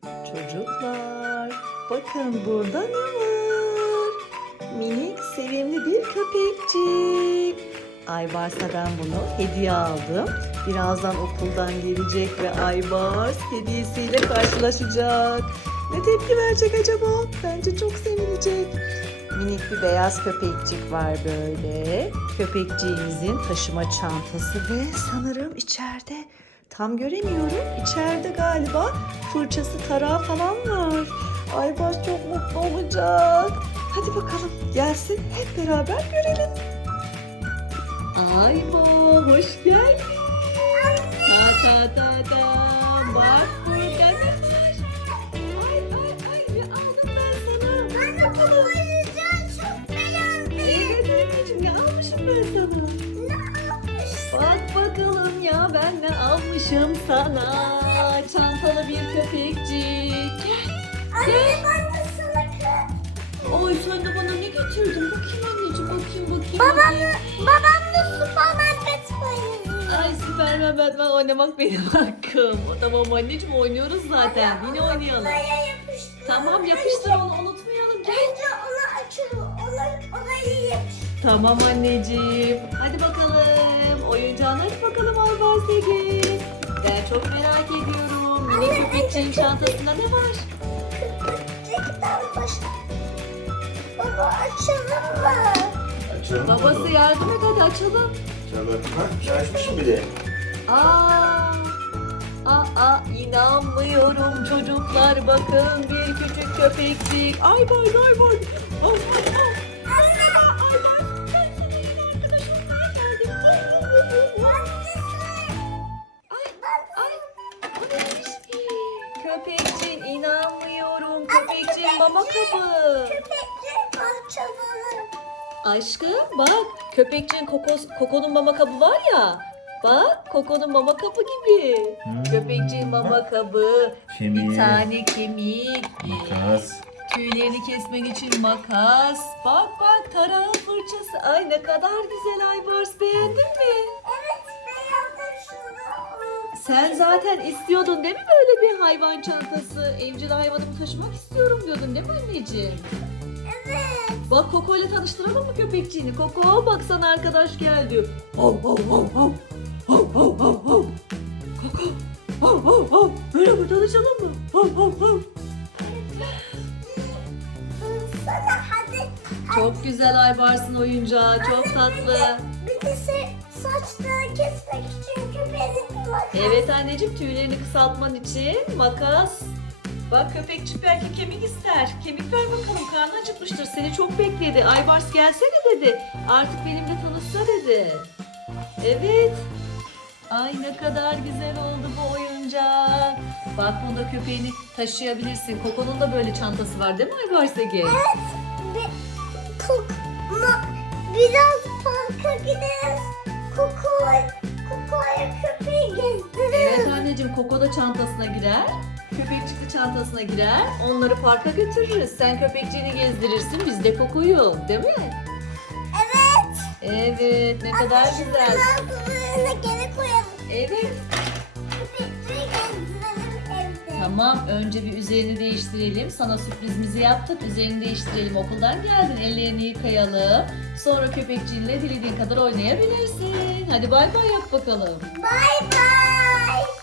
Çocuklar, bakın burada ne var? Minik, sevimli bir köpekçik. Aybars'a ben bunu hediye aldım. Birazdan okuldan gelecek ve Aybars hediyesiyle karşılaşacak. Ne tepki verecek acaba? Bence çok sevinecek. Minik bir beyaz köpekçik var böyle. Köpekçiğimizin taşıma çantası ve sanırım içeride, tam göremiyorum, İçeride galiba fırçası, tarağı falan var. Aybars çok mutlu olacak. Hadi bakalım gelsin, hep beraber görelim. Aybo, hoş geldin. Ta ta ta ta. Bak burada ne var? Ay, ne aldım ben sana? Ben de bu oyuncağı çok beğendim. Evet anneciğim, ne almışım ben sana? Ne almışsın? Bak bakalım ya, ben ne almışım sana? Çantalı bir köpekcik. Anne ben de sana Oy, sen de bana ne getirdin? Bakayım anneciğim, bakayım. babamla Superman Batman yazıyor. Ay, Süpermen Batman oynamak benim hakkım. Tamam anneciğim, oynuyoruz zaten. Yine oynayalım. Oraya yapıştır. Tamam, yapıştır onu, unutmayalım. Gel. Önce onu açalım. Orayı yapıştır. Tamam anneciğim. Hadi bakalım. Oyuncağına hadi bakalım Aybars Ege. Ben çok merak ediyorum. Minik köpekçiğin çantasında ne var? Köpekçikten başla. Baba açalım mı? Açalım Babası onu. yardım et, hadi açalım. Açalım. Ha, açmışım bile. İnanmıyorum çocuklar, bakın bir küçük köpekçik. Aybars. Aybars, ben sana yeni arkadaş olmaya geldim. Ay, o neymiş? Köpekçin, inanmıyorum. Köpekçin mama kabı. Köpekçik parçalanır. Aşkım bak, köpekçin Koko'nun mama kabı var ya. Bak, Koko'nun mama kabı gibi. Köpekçin mama kabı. Kemiği. Bir tane kemik. Makas. Tüylerini kesmen için makas. Bak, tarağı, fırçası. Ay ne kadar güzel Aybars, beğendin mi? Evet beğendim şunu. Sen zaten istiyordun değil mi böyle bir hayvan çantası? Evcil hayvanımı taşımak istiyorum diyordun değil mi anneciğim? Evet. Bak, Koko ile tanıştıralım mı köpekçiğini? Koko, bak sana arkadaş geldi. Hav hav hav hav. Hav hav hav hav. Koko. Hav hav hav. Merhaba, tanışalım mı? Hav hav hav. Sana hadi. Çok güzel Aybars'ın oyuncağı. Çok tatlı. Bir de saçları kesmek için köpeğin makas. Evet anneciğim, tüylerini kısaltman için makas. Bak, köpekçik belki kemik ister. Kemik ver bakalım, karnı acıkmıştır. Seni çok bekledi. Aybars gelsene dedi. Artık benimle tanışsa dedi. Evet. Ay ne kadar güzel oldu bu oyuncak. Bak, bunda köpeğini taşıyabilirsin. Koko'nun da böyle çantası var değil mi Aybars Ege? Bir, biraz parka gideriz. Koko'ya köpeği gezdiririz. Evet anneciğim, Koko da çantasına girer. Köpekçik de çantasına girer. Onları parka götürürüz. Sen köpekçiğini gezdirirsin, biz de Koko'yu. Değil mi? Evet. Evet, ne kadar güzel. Ağzını geri koyalım. Evet. Köpekçiyi gezdirelim evde. Tamam, önce bir üzerini değiştirelim. Sana sürprizimizi yaptık. Üzerini değiştirelim. Okuldan geldin. Ellerini yıkayalım. Sonra köpekçiğinle dilediğin kadar oynayabilirsin. Hadi bay bay yap bakalım. Bye bye.